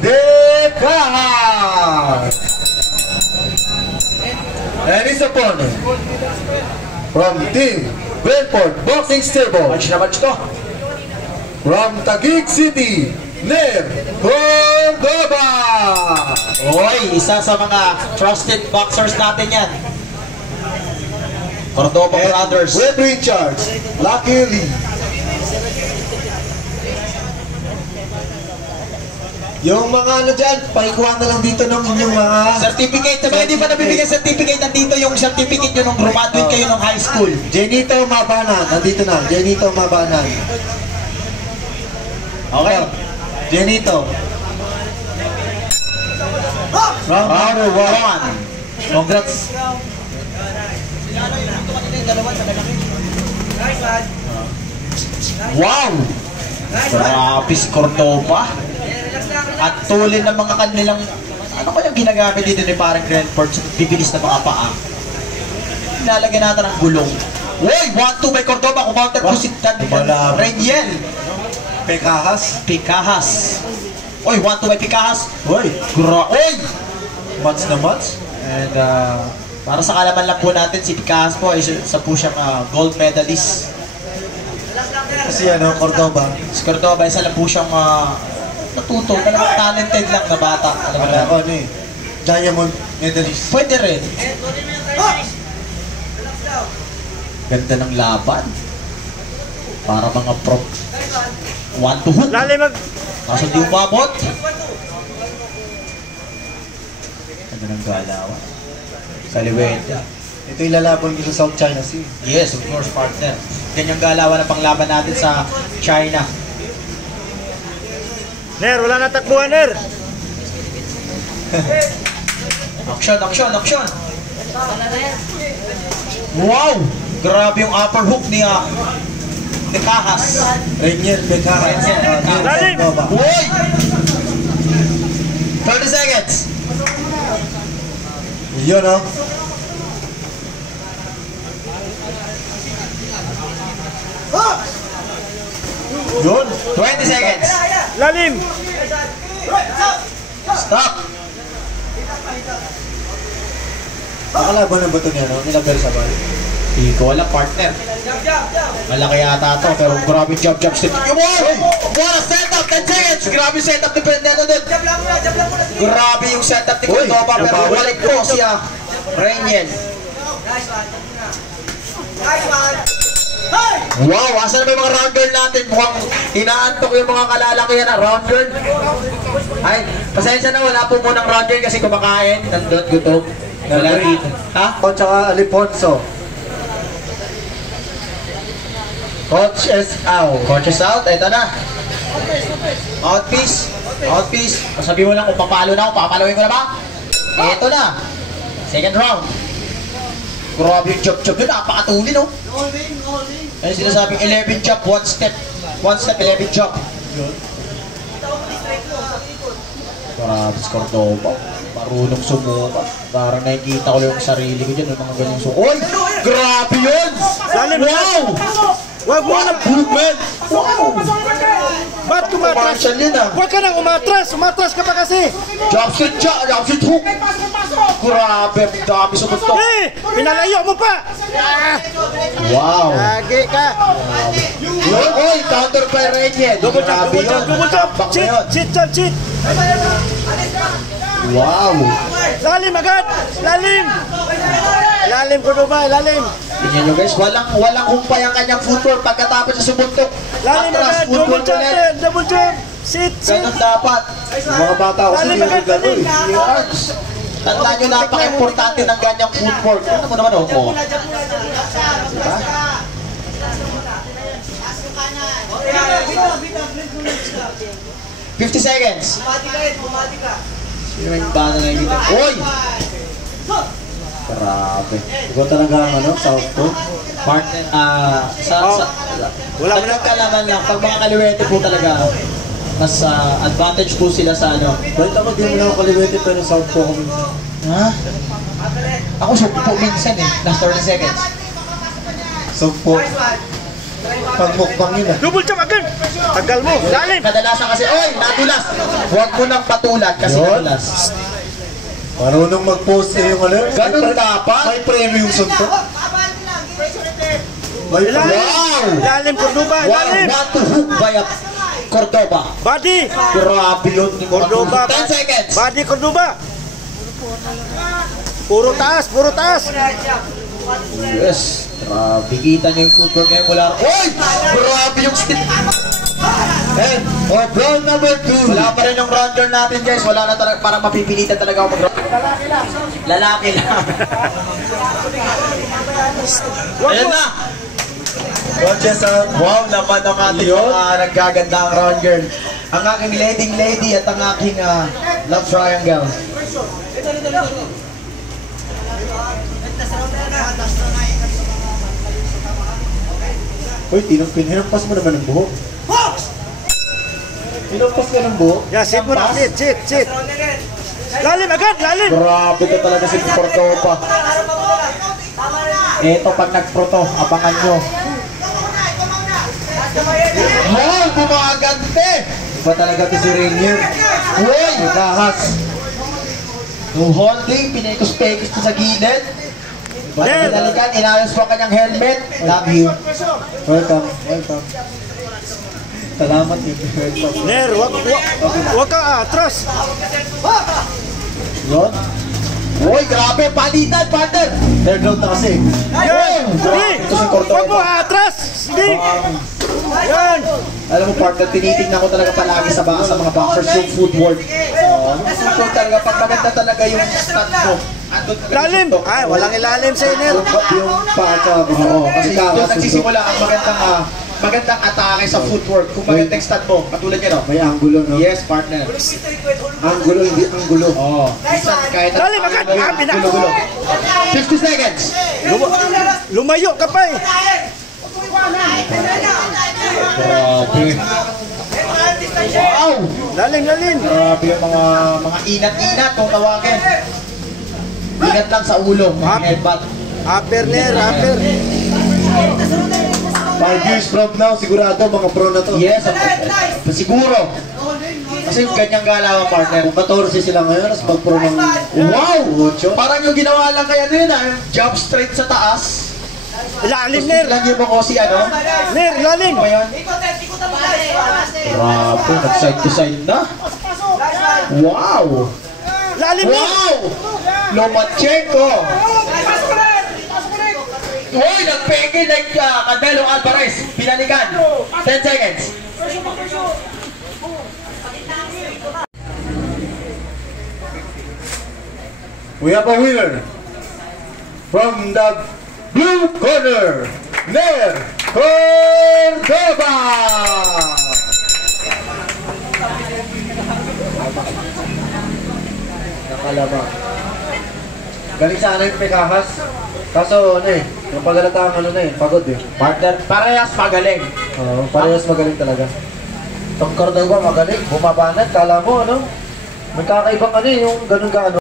Dekahas. And his opponent from Team Brentford Boxing Stable. Match na match to. From Taguig City, Ner Cordoba. Oy, isa sa mga trusted boxers natin yan. Cordoba Brothers. Red Richards, Lucky Lee. Yung mga ano dyan, pakikuha na lang dito ng inyong mga certificate. Sabi hindi pa nabibigay certificate. Nandito yung certificate nyo nung graduate kayo nung high school. Jenito Mabanan, nandito na. Jenito Mabanan. Okay. Jenito. Round 1. Congrats. Wow! Grabe si Cordoba. At tulin ng mga kanilang, ano kayang ginagamit dito ni parang Brentford sa bibilis na mga paa. Ilalagyan natin ang gulong. Uy! 1-2 by Cordoba. Kumounter po si Reniel. Picahas. Uy! 1-2 by Picahas. Uy! Uy! Mats na mats. And para sa kalaman lang po natin, si Picahas po ay isa po siyang gold medalist. Kasi ano, Cordoba. Si Cordoba, isa lang po siyang natuto, talagang talented lang na bata. Wala ko ano eh. Diamond medalist. Pwede rin. Ganda ng laban. Para mga pro. 1-2 hook. Kaso di umabot. Ganda ng galawan. Kaliwete. Ito ilalaban ko sa South China Sea. Yes, of course, partner. Ganyang galawan na panglaban natin sa China. Ner, wala na takbuhan, Ner. Action. Wow! Grabe yung upper hook ni Picahas. Reniel Picahas. Lalim! Uy! 30 seconds. Yun o. Yun. 20 seconds. Lalim! Stop. Nakalaban na ba ito niya, no? Nilagay sa bal. Hindi ko alam, partner. Malaki yata ito, pero grabe jab step. What a setup! 10 seconds! Grabe setup ni Fernando doon. Grabe yung setup ni Cordoba, pero balik po siya. Reniel. Wow! Asan na ba yung mga round girl natin? Mukhang inaantok yung mga kalalakihan na round girl. Ay, pasensya na, wala po munang round girl kasi kumakain. Nandun, gutom. Wala dito. Ha? O tsaka Alifonso. Coach is out. Coach is out, eto na. Outpiece. Sabi mo lang kung papalo na ako, papalawin ko na ba? Eto na. Second round. Grabe yung jab yun, napakatuli no? Ano sinasabing 11 jab, 1 step 11 jab. Grabe si Cordoba. Marunong sumuka. Parang nakikita ko yung sarili ko dyan, yung mga ganyan sumuka. Uy! Grabe yun! Wow! Wag mo na movement! Wow! Ba't kumatras? Huwag ka nang umatras! Umatras ka pa kasi! Jab shot hook! Grabe, ang dami sumuntok. Eh! Pinalayo mo pa! Wow! Lagi ka! Uy! Counter by Reniel! Double jump! Cheat! Wow! Lalim agad! Lalim ko ba? Lalim! Tingnan nyo guys, walang humpay ang kanyang footwork pagkatapos sa sumuntok. Lalim agad! Double jump! Sit! Ganun dapat. Yung mga bata ko Lalim hindi agad! gano'n eh. Yards. Tandaan nyo, napaka-importante ng ganyang footwork. Ano mo naman ako? Diba? $50 seconds. Sino yung bana na yung Uy! Grabe. Ikaw talaga ang ano, South po. Partner, Wala mo na kalaman lang, pag mga kaliwete po talaga, mas advantage po sila sa ano. Balit ako, di mo na ako kaliwete pero South po ako minsan. Ha? Ako po minsan eh, last 30 seconds. South po. Pagmukbang yun ah. Double jump agad. Tagal mo. Lalim. Kadalasan kasi, oy, nadulas. Huwag mo nang patulan kasi Yun. nadulas. Marunong mag-post eh yung ano. Ganun dapat. May premium sunto. May Lalim. Lalim, Cordoba. Lalim. One to hook by a Cordoba. Body. Grabe yun. Cordoba. 10 seconds. Body, Cordoba. Puro taas, puro taas. Yes. Grabe. Kita nyo yung footwork ngayon mula. Oy! Grabe yung step. And for round number 2. Wala pa rin yung rounder natin guys. Wala na talaga. Parang mapipilitan talaga ako mag-round. Lalaki lang. Ayan na. Watches out. Wow naman ang ating Yun. mga naggaganda ang round girl. Ang aking leading lady at ang aking love triangle. Uy, hinampas mo naman ng buhok. Hinampas ka ng buhok? Yeah, sit mo na. Sit, sit, sit. Lalim agad, lalim. Grabe ka talaga si Cordoba. Eto pag nagproto, abangan nyo. Wow, bumagante! Iba talaga to si Rainier. Uy! Kahas. No holding, pinaikos-pekos to sa gilid. Ner. Pinalikan, inayos pa kanyang helmet. Love you. Welcome, welcome. Salamat eh. Welcome. Ner, wag ka atras. Yun. Uy, grabe, palitan, partner! Third round na kasi. Yan. Hindi. Ito si Cordoba. Wag mo atras. Hindi. Yan. Alam mo, partner, tinitingnan ko talaga palagi sa mga boxers yung footwork. Yung footwork talaga, pag maganda talaga yung stat mo. Andun ka Lalim. Ay, walang ilalim sa Ner. Yung pata. Oo, kasi doon Kahas. nagsisimula ang magandang atake sa footwork. Kung magandang stat mo, katulad yan, no? May angulo, no? Yes, partner. Angulo, hindi angulo. Oo. Minsan, kahit Lalim agad. Ah, gulo-gulo. 50 seconds. Lumayo ka pa eh. Grabe. Wow! Lalim, lalim. Grabe yung mga inat-inat kung tawagin. Ingat lang sa ulo, mga headbutt. Upper, Ner, upper. 5 years from now, sigurado mga pro na to. Yes, siguro. Kasi ganyang galaw ang partner. Kung 14 sila ngayon, tapos mag-pro ng... Wow! Ocho. Parang yung ginawa lang kaya nila, yung jump straight sa taas. Lalim, Tapos Ner. lang yung mga si ano. Ner, lalim. Ano ba yun? Grabe, nag-side to side na. Wow! Lalim, Ner. Wow! Lomachenko! Uy, nagpeke like Canelo Alvarez. Pinalikan. 10 seconds. We have a winner from the blue corner, Ner Cordoba! Nakalaba. Galing sana yung Pekahas. Kaso ano eh, yung paghalata ang ano na eh, pagod eh. Partner, parehas magaling. Oo, parehas magaling talaga. Itong Cordoba magaling, bumabanat, kala mo ano? May kakaibang ano eh, yung ganun ka ano.